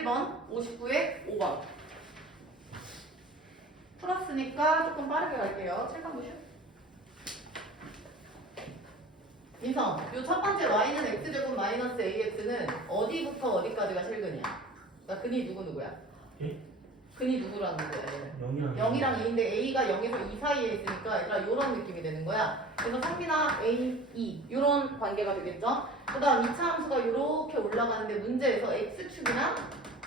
1번, 59에 5번 풀었으니까 조금 빠르게 갈게요. 책감 보시오. 민성, 요 첫 번째 y는 x제곱 마이너스 ax는 어디부터 어디까지가 실근이야? 그러니까 근이 누구 누구야? 예? 근이 누구라는 거야 얘는? 0이랑 0이랑 2인데 a가 0에서 2 사이에 있으니까 얘가 이런 느낌이 되는 거야. 그래서 상비나 a, 2 이런 관계가 되겠죠. 그 다음 2차 함수가 이렇게 올라가는데 문제에서 x축이나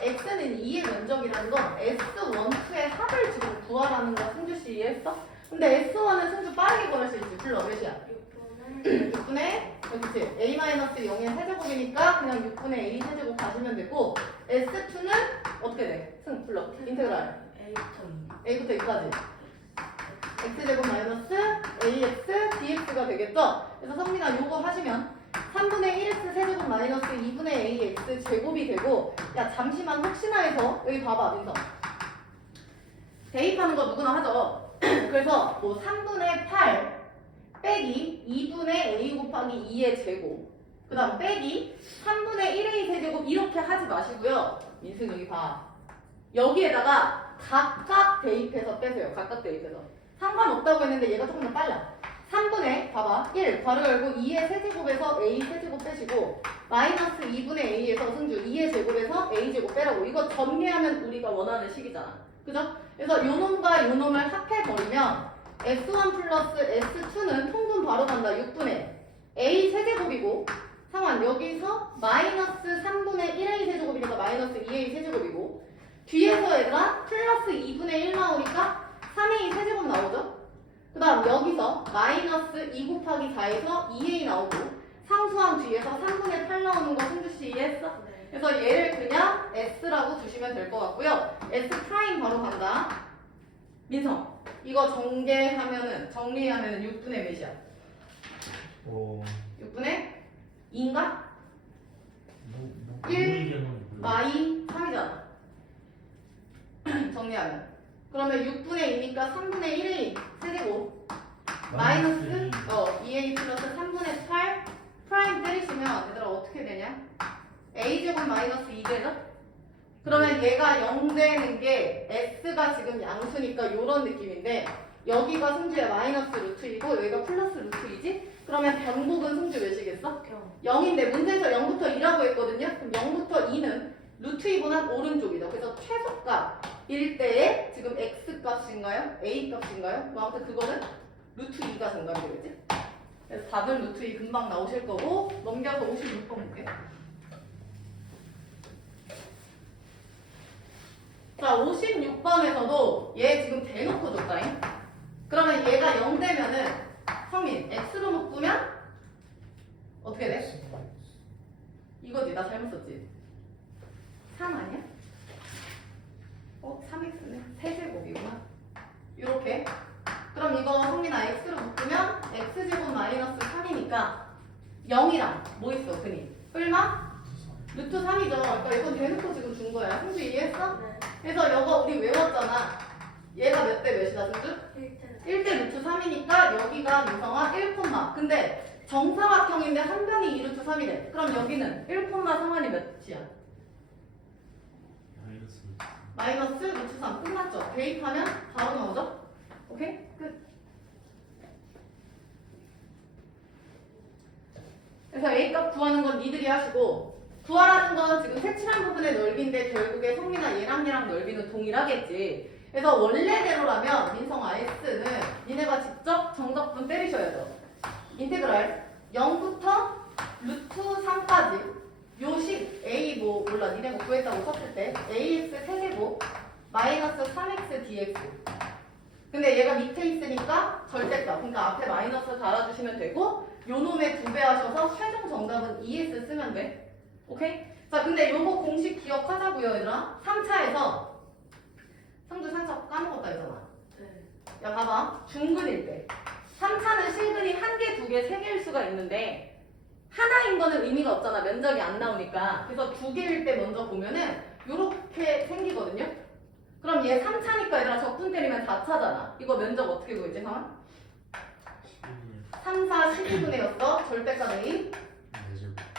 x는 2의 면적이라는 건 s12의 합을 지금 구하라는 거 승주 씨 이해했어? 근데 s1은 승주 빠르게 구할 수 있지. 불러 몇이야? 6분의 그렇지 a-0의 세제곱이니까 그냥 6분의 a 세제곱 가시면 되고 s2는 어떻게 돼? 승 불러 인테그랄 a부터 2까지 x제곱 마이너스 ax dx가 되겠죠? 그래서 성민아 요거 하시면 3분의 1x 세제곱 마이너스 2분의 ax 제곱이 되고 야 잠시만 혹시나 해서 여기 봐봐 민성 대입하는 거 누구나 하죠. 그래서 뭐 3분의 8 빼기 2분의 a 곱하기 2의 제곱 그 다음 빼기 3분의 1a 세제곱 이렇게 하지 마시고요. 민승 여기 봐. 여기에다가 각각 대입해서 빼세요. 각각 대입해서. 상관없다고 했는데 얘가 조금 더 빨라 3분의 봐봐 1 괄호 열고 2의 세제곱에서 a 세제곱 빼시고 마이너스 2분의 a에서 승주 2의 제곱에서 a 제곱 빼라고 이거 전개하면 우리가 원하는 식이잖아 그죠? 그래서 요 놈과 요 놈을 합해버리면 S1 플러스 S2는 통분 바로 간다. 6분의 A 세제곱이고 상환 여기서 마이너스 3분의 1A 세제곱이니까 마이너스 2A 세제곱이고 뒤에서 얘들아 플러스 2분의 1 나오니까 3A 세제곱 나오죠? 그 다음 여기서 마이너스 2 곱하기 4에서 2A 나오고 상수항 뒤에서 3분의 8 나오는 거 승주씨 이해했어? 그래서 얘를 그냥 S라고 두시면 될 것 같고요. S 프라임 바로 간다. 민성 이거 전개하면은 정리하면은 6분의 몇이야? 어... 6분의 2인가? 뭐, 뭐, 일, 뭐 얘기하는. 마이 3이잖아. 정리하면. 그러면 6분의 2니까 3분의 1이 세제곱 마이너스 어 2a 플러스 3분의 8 프라임 때리시면 얘들아 어떻게 되냐? a제곱 마이너스 2되죠? 그러면 얘가 0 되는 게 s가 지금 양수니까 요런 느낌인데 여기가 승주의 마이너스 루트이고 여기가 플러스 루트이지? 그러면 변곡은 승주 몇이겠어? 0인데 문제에서 0부터 2라고 했거든요. 그럼 0부터 2는 루트 2보다 오른쪽이죠. 그래서 최소값 일 때에 지금 x 값인가요? a 값인가요? 뭐 아무튼 그거는 루트 2가 정답이 되겠지? 그래서 답은 루트 2 금방 나오실 거고 넘겨서 56번 볼게요. 자, 56번에서도 얘 지금 대놓고 줬다잉. 그러면 얘가 0 되면은 성민 x로 묶으면 어떻게 돼? 이거지 나 잘못 썼지 3 아니야? 어? 3x네 세제곱이구나 이렇게 그럼 이거 성민아 x로 묶으면 x제곱 마이너스 3이니까 0이랑 뭐 있어 근이? 뿔마? 루트 3이죠 그러니까 이건 대놓고 지금 준 거야 승주 이해했어? 그래서 이거 우리 외웠잖아 얘가 몇 대 몇이다 승주? 1대 루트 3이니까 여기가 유성화 1, 근데 정사각형인데 한 변이 2루트 3이래. 그럼 여기는 1, 상환이 몇이야? 마이너스 루트 3 끝났죠? 대입하면 바로 나오죠? 오케이? 끝. 그래서 A값 구하는 건 니들이 하시고 구하라는 건 지금 색칠한 부분의 넓이인데 결국에 성미나 얘랑 얘랑 넓이는 동일하겠지. 그래서 원래대로라면 민성아 S는 니네가 직접 정적분 때리셔야죠. 인테그랄 0부터 루트 3까지 요식 뭐 몰라 니네가 구했다고 쳤을 때 AX 세제곱 마이너스 3X DX. 근데 얘가 밑에 있으니까 절대값. 그러니까 앞에 마이너스 달아주시면 되고 요 놈의 두 배 하셔서 최종 정답은 ES 쓰면 돼. 오케이? 자 근데 요거 공식 기억하자고요 얘들아. 3차에서. 성주 살짝 까먹었다 했잖아. 야 봐봐. 중근일 때. 3차는 실근이 한 개, 두 개, 세 개일 수가 있는데 하나인 거는 의미가 없잖아. 면적이 안 나오니까. 그래서 두 개일 때 먼저 보면은 요렇게 생기거든요. 그럼 얘 3차니까 얘들아 적분 때리면 4차잖아. 이거 면적 어떻게 구했지, 상아? 3, 4, 12분의 6, 절대값 A.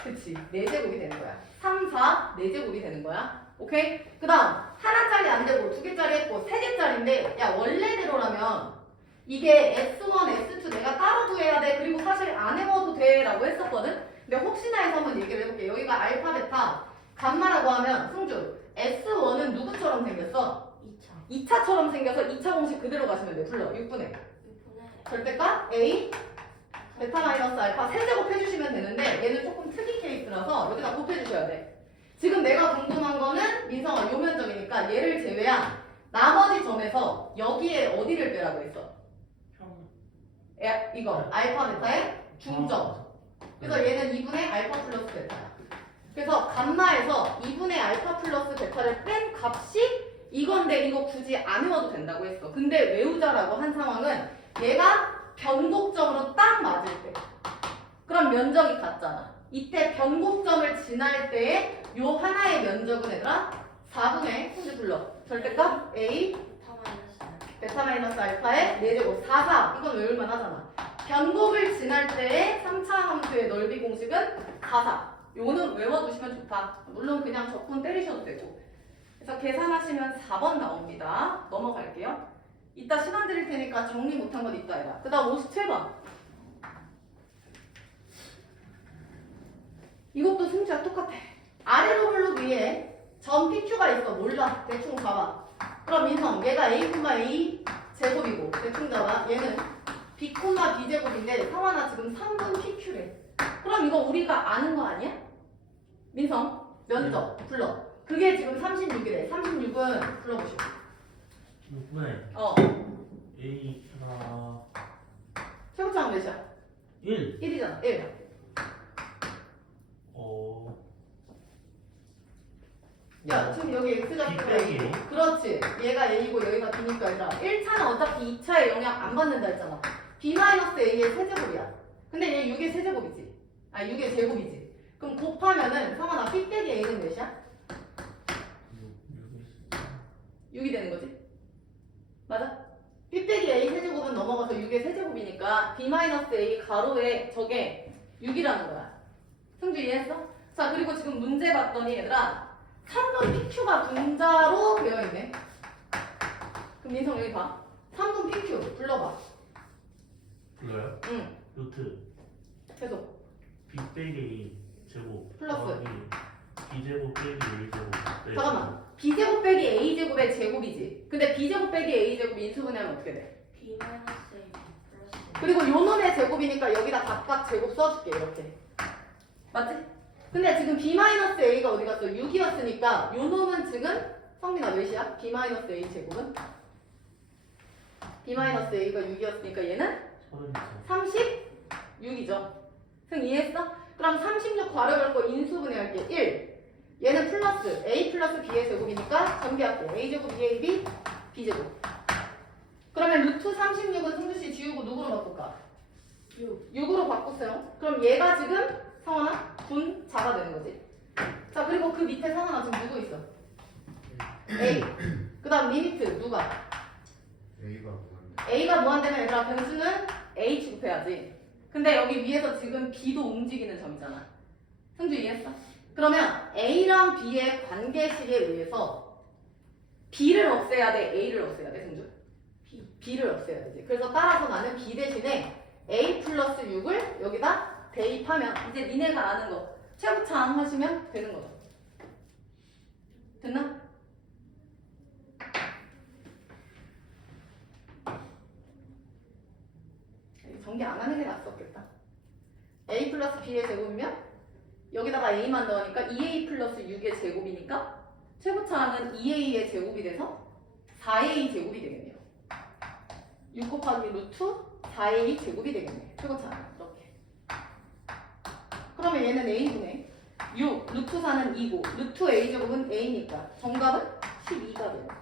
그치. 4제곱이 되는 거야. 3, 4, 4제곱이 되는 거야. 오케이? 그 다음, 하나짜리 안 되고, 두 개짜리 했고, 세 개짜리인데, 야, 원래대로라면, 이게 S1, S2 내가 따로 구해야 돼. 그리고 사실 안 해먹어도 돼. 라고 했었거든? 근데 혹시나 해서 한번 얘기를 해볼게. 여기가 알파, 베타, 감마라고 하면, 승주, S1은 누구처럼 생겼어? 2차 2차처럼 생겨서 2차 공식 그대로 가시면 돼. 불러. 6분의. 6분의 절대값 A 베타 마이너스 알파 세제곱 해주시면 되는데 얘는 조금 특이 케이스라서 여기다 곱해주셔야 돼. 지금 내가 궁금한 거는 민성아 요 면적이니까 얘를 제외한 나머지 점에서 여기에 어디를 빼라고 했어? 에, 이거 알파 베타의 중점. 그래서 얘는 2분의 알파 플러스 베타야. 그래서 감마에서 2분의 알파 플러스 베타를 뺀 값이 이건데 이거 굳이 안 외워도 된다고 했어. 근데 외우자라고 한 상황은 얘가 변곡점으로 딱 맞을 때. 그럼 면적이 같잖아. 이때 변곡점을 지날 때의 요 하나의 면적은 얘들아 4분의 손주 불러. 절대값 A 베타 마이너스 알파의 4제곱 4, 4 이건 외울만 하잖아. 변곡을 지날 때의 3차 함수의 넓이 공식은 4, 4 요거는 외워두시면 좋다. 물론 그냥 적분 때리셔도 되고. 그래서 계산하시면 4번 나옵니다. 넘어갈게요. 이따 시간 드릴 테니까 정리 못한 건 이따 해라 그 다음 57번. 이것도 승주야 똑같아. 아래로 블록 위에 점 PQ가 있어. 몰라. 대충 봐봐 그럼 민성 얘가 a, a 제곱이고 대충 잡아. 얘는 b, b 제곱인데 성환아 지금 3분 pq래. 그럼 이거 우리가 아는 거 아니야? 민성 면적 불러. 그게 지금 36이래. 36은 불러보시오. 6분의 어. A가 최고차는 몇이야? 1 1이잖아. 1 어... 야, 지금 여기 x좌표가 B 빼기. 그렇지. 얘가 a고 여기가 b니까 얘들아. 1차는 어차피 2차에 영향 안 받는다 했잖아. B-a의 세제곱이야. 근데 얘 6의 세제곱이지. 아 6의 제곱이지. 그럼 곱하면은 성환아 b 빼기 a는 몇이야? 6이 되는 거지? 맞아? b 빼기 a 세제곱은 넘어가서 6의 세제곱이니까 b-a 가로에 저게 6이라는 거야. 승주 이해했어? 자 그리고 지금 문제 봤더니 얘들아 3분 PQ가 분자로 되어 있네. 그럼 민성 여기 봐. 3분 PQ 불러봐. 불러요? 응. 루트 계속. B 빼기 제곱 플러스. 더하기 B 제곱 빼기 A 제곱 빼기 잠깐만. B 제곱 빼기 A 제곱의 제곱이지. 근데 B 제곱 빼기 A 제곱 인수분해하면 어떻게 돼? B 마이너스 A 플러스 그리고 요 놈의 제곱이니까 여기다 각각 제곱 써줄게 이렇게. 맞지? 근데 지금 B-A가 어디 갔어? 6이었으니까 요 놈은 지금 성민아 몇이야? B-A 제곱은? B-A가 6이었으니까 얘는 32 36이죠. 승 이해했어? 그럼 36 괄호 열고 인수분해 할게. 1. 얘는 플러스 a 플러스 b의 제곱이니까 전개할게. a 제곱 2ab b 제곱. 그러면 루트 36은 승주 씨 지우고 누구로 바꿀까? 6. 6으로 바꾸세요. 그럼 얘가 지금 성원아 분 자가 되는 거지. 자 그리고 그 밑에 성원아 지금 누구 있어? a. 그다음 리미트 누가? A가 뭐한데? A가 무한되면 얘들아 변수는 A 취급해야지. 근데 여기 위에서 지금 B도 움직이는 점이잖아. 승주 이해했어? 그러면 A랑 B의 관계식에 의해서 B를 없애야 돼, A를 없애야 돼, 승주? B. B를 없애야 되지. 그래서 따라서 나는 B 대신에 A 플러스 6을 여기다 대입하면 니네가 아는 거 최고차항 하시면 되는 거죠. 됐나? 전개 안 하는 게 낫었겠다. a 플러스 b의 제곱이면 여기다가 a만 넣으니까 2a 플러스 6의 제곱이니까 최고차항은 2a의 제곱이 돼서 4a 제곱이 되겠네요. 6 곱하기 루트 4a 제곱이 되겠네. 최고차항. 그러면 얘는 a분의 6 루트 4는 2고 루트 a 제곱은 a니까 정답은 12가 되는 거죠.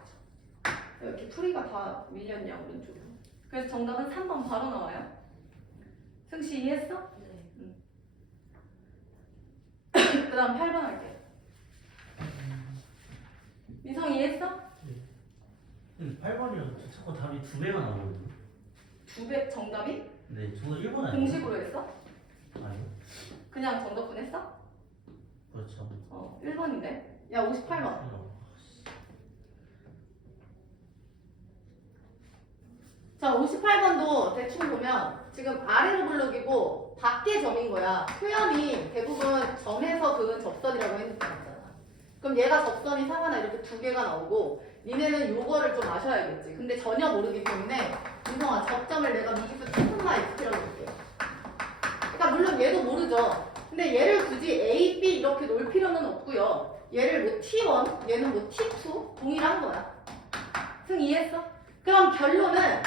이렇게 풀이가 다 밀렸냐 오른쪽으로. 그래서 정답은 3번 바로 나와요. 승씨 이해했어? 네그 다음 8번 할게요. 민성이 이해했어? 8번이랑 자꾸 답이 두 배가 나오거든요. 두 배 정답이? 네, 저는 1번 아니에요? 공식으로 했어? 아니요. 그냥 정답분 했어? 그렇죠. 어, 1번인데. 야, 58번. 자, 58번도 대충 보면 지금 아래로 블록이고 밖에 점인 거야. 표현이 대부분 점에서 그은 접선이라고 했잖아. 그럼 얘가 접선이 상하나 이렇게 두 개가 나오고 니네는 요거를 좀 아셔야겠지. 근데 전혀 모르기 때문에 민성아 접점을 내가 미지수 조금만 익히라고 볼게. 그러니까 물론 얘도 모르죠. 근데 얘를 굳이 A, B 이렇게 놓을 필요는 없고요. 얘를 뭐 T1, 얘는 뭐 T2 동일한 거야. 승 이해했어? 그럼 결론은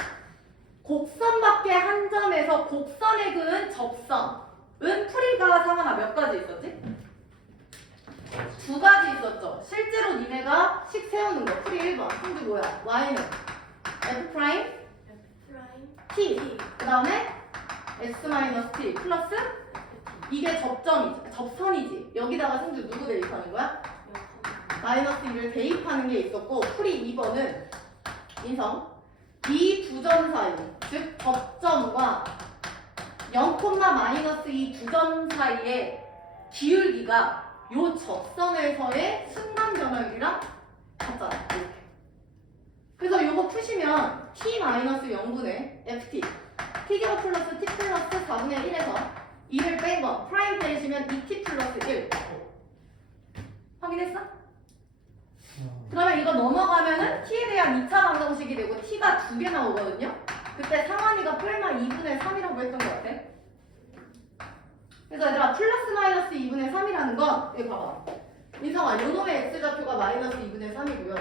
곡선밖에 한 점에서 곡선에 그은 접선은 풀이가 상하나 몇 가지 있었지? 두 가지 있었죠. 실제로 니네가 식 세우는 거 풀이 1번. 근데 뭐야? y는 f 프라임 t 그 다음에 s 마이너스 t 플러스 이게 접점이지 접선이지. 여기다가 승주 누구 대입하는 거야? 마이너스 1을 대입하는 게 있었고 풀이 2번은 인성. 이두점 사이 즉 접점과 0, 마이너스 이두점 사이의 기울기가 요 접선에서의 순간 변화율이랑 같잖아 이렇게. 그래서 요거 푸시면 t 마이너스 0분의 ft t제곱 플러스 t 플러스 4분의 1에서 2를 뺀 거 프라임 빼시면 2t 플러스 1 확인했어? 그러면 이거 넘어가면은 t에 대한 2차 방정식이 되고 t가 두 개 나오거든요. 그때 상환이가 뿔마 2분의 3이라고 했던 것 같아. 그래서 얘들아 플러스 마이너스 2분의 3이라는 건 여기 봐봐. 민성아 요놈의 x좌표가 마이너스 2분의 3이고요.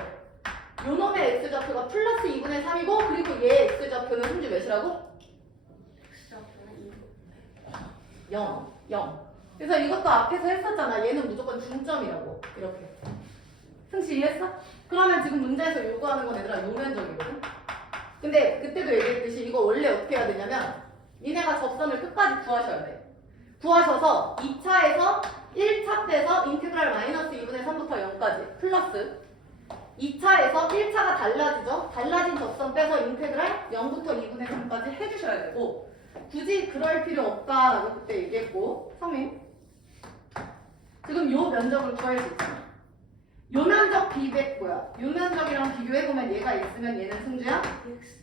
요놈의 x좌표가 플러스 2분의 3이고 그리고 얘 x좌표는 순주 몇이라고? X좌표는 0. 0. 그래서 이것도 앞에서 했었잖아. 얘는 무조건 중점이라고. 이렇게. 승씨 이해했어? 그러면 지금 문제에서 요구하는 건 얘들아 요면적이거든? 근데 그때도 얘기했듯이 이거 원래 어떻게 해야 되냐면 니네가 접선을 끝까지 구하셔야 돼. 구하셔서 2차에서 1차 빼서 인테그랄 마이너스 2분의 3부터 0까지 플러스 2차에서 1차가 달라지죠? 달라진 접선 빼서 인테그랄 0부터 2분의 3까지 해주셔야 되고 굳이 그럴 필요 없다라고 그때 얘기했고 성민 지금 요 면적을 구할 수 있잖아. 요 면적 비백 뭐야? 요 면적이랑 비교해보면 얘가 있으면 얘는 승주야?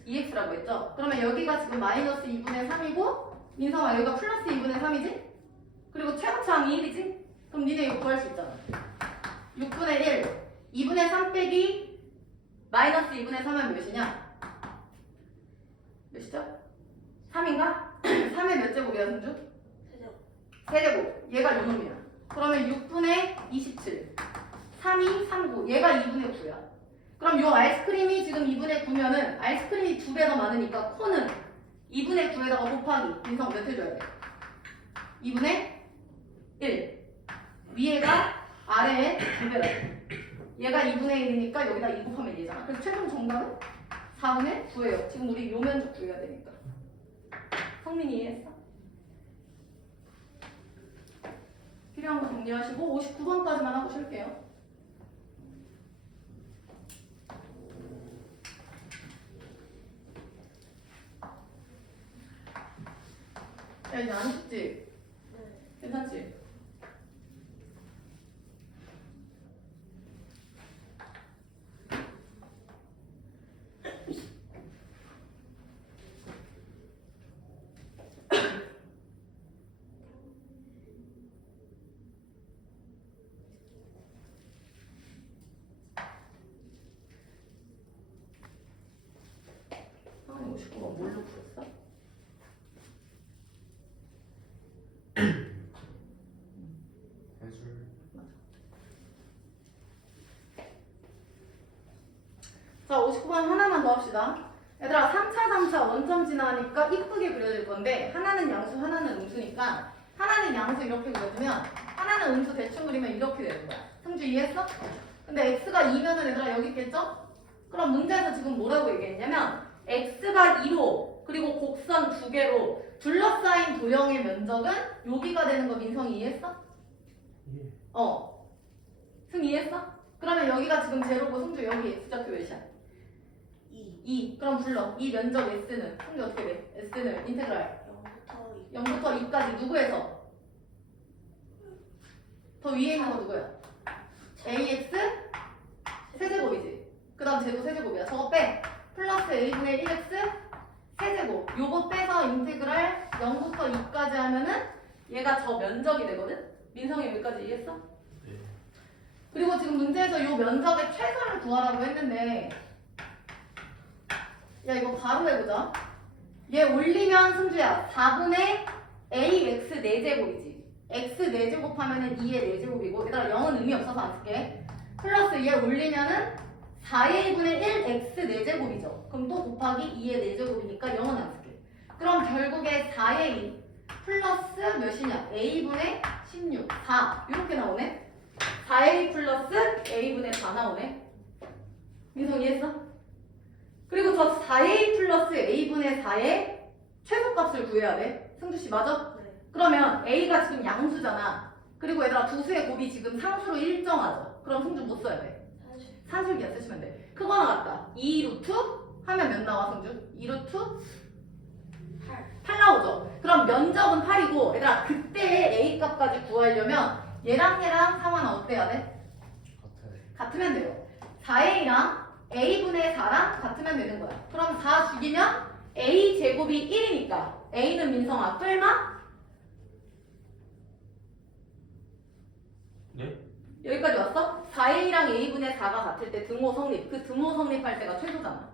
2x라고 했죠? 그러면 여기가 지금 마이너스 2분의 3이고 민성아 여기가 플러스 2분의 3이지? 그리고 최고차항이 1이지? 그럼 니네 이거 구할 수 있잖아. 6분의 1 2분의 3 빼기 마이너스 2분의 3은 몇이냐 몇이죠? 3인가? 3의 몇 제곱이야 승주? 세제곱. 세제곱. 얘가 요놈이야. 그러면 6분의 27 3이 39 얘가 2분의 9야. 그럼 요 아이스크림이 지금 2분의 9면은 아이스크림이 두 배 더 많으니까 코는 2분의 9에다가 곱하기. 인성 몇 해줘야 돼? 2분의 1 위에가 아래에 두 배다 얘가 2분의 1이니까 여기다 2 곱하면 얘잖아. 그래서 최종 정답은 4분의 9예요. 지금 우리 요 면적 구해야 되니까. 성민이 이해했어? 필요한 거 정리하시고 59번까지만 하고 쉴게요. 야 이제 안 춥지? 네 괜찮지? 상황이 59번 뭘로 풀었어? 해줄 자, 59번 하나만 더 합시다. 얘들아, 3차, 3차 원점 지나니까 이쁘게 그려질 건데, 하나는 양수, 하나는 음수니까, 하나는 양수 이렇게 그려주면, 하나는 음수 대충 그리면 이렇게 되는 거야. 승주 이해했어? 근데 x가 2면은 얘들아 여기 있겠죠? 그럼 문제에서 지금 뭐라고 얘기했냐면, x가 2로, 그리고 곡선 두 개로 둘러싸인 도형의 면적은 여기가 되는 거 민성이 이해했어? 예. 어. 승 이해했어? 그러면 여기가 지금 제로고 승주 여기 X좌표 몇이야? 2 2. 그럼 불러. 이 면적 S는 승주 어떻게 돼? S는 인테그랄 0부터 2 0부터 2까지 누구에서? 더 위에 있는 거 누구야? AX 세제곱이지. 그 다음 제도 세제곱이야. 저거 빼. 플러스 A분의 1X 세제곱. 요거 빼서 인테그랄 0부터 2까지 하면은 얘가 저 면적이 되거든? 민성이 여기까지 이해했어? 네. 그리고 지금 문제에서 요 면적의 최소를 구하라고 했는데 야 이거 바로 해보자. 얘 올리면 승주야 4분의 ax 4제곱이지. x 4제곱 하면은 2의 4제곱이고 얘들아 0은 의미 없어서 안 쓸게. 플러스 얘 올리면은 4a분의 1x 4제곱이죠. 그럼 또 곱하기 2의 4제곱이니까 0은 안 쓸게. 그럼 결국에 4a 플러스 몇이냐? a분의 16, 4 이렇게 나오네. 4a 플러스 a분의 4 나오네. 민성 이해했어? 그리고 저 4a 플러스 a분의 4의 최소값을 구해야 돼. 승주 씨 맞아? 네 그러면 a가 지금 양수잖아. 그리고 얘들아 두 수의 곱이 지금 상수로 일정하죠. 그럼 승주 못 써야 돼. 산술기야 쓰시면 돼. 크거 나왔다. 2 루트 하면 몇 나와 승주? 2 루트 8 8 나오죠. 그럼 면적은 8이고 얘들아 그때의 a 값까지 구하려면 얘랑 얘랑 상환은 어때야 돼? 같아요. 같으면 돼요. 4a랑 a분의 4랑 같으면 되는 거야. 그럼 4 죽이면 a 제곱이 1이니까 a는 민성아 뿔마? 네? 여기까지 왔어? 4a랑 a분의 4가 같을 때 등호 성립. 그 등호 성립할 때가 최소잖아.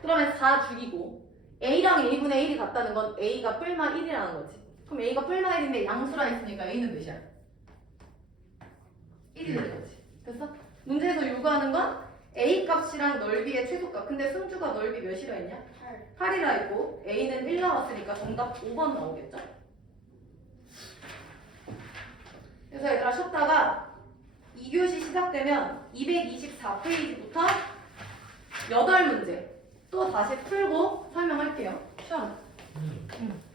그러면 4 죽이고 a랑 a분의 1이 같다는 건 a가 뿔마 1이라는 거지. 그럼 a가 뿔마 1인데 양수라 했으니까 a는 몇이야? 1이 되는 거지. 됐어? 문제에서 요구하는 건 a 값이랑 넓이의 최소값. 근데 승주가 넓이 몇이라 했냐? 8 8이라 했고 a는 1 나왔으니까 정답 5번 나오겠죠? 그래서 얘들아 쉬었다가 2교시 시작되면 224페이지부터 8문제 또 다시 풀고 설명할게요. 시험. 음. 응.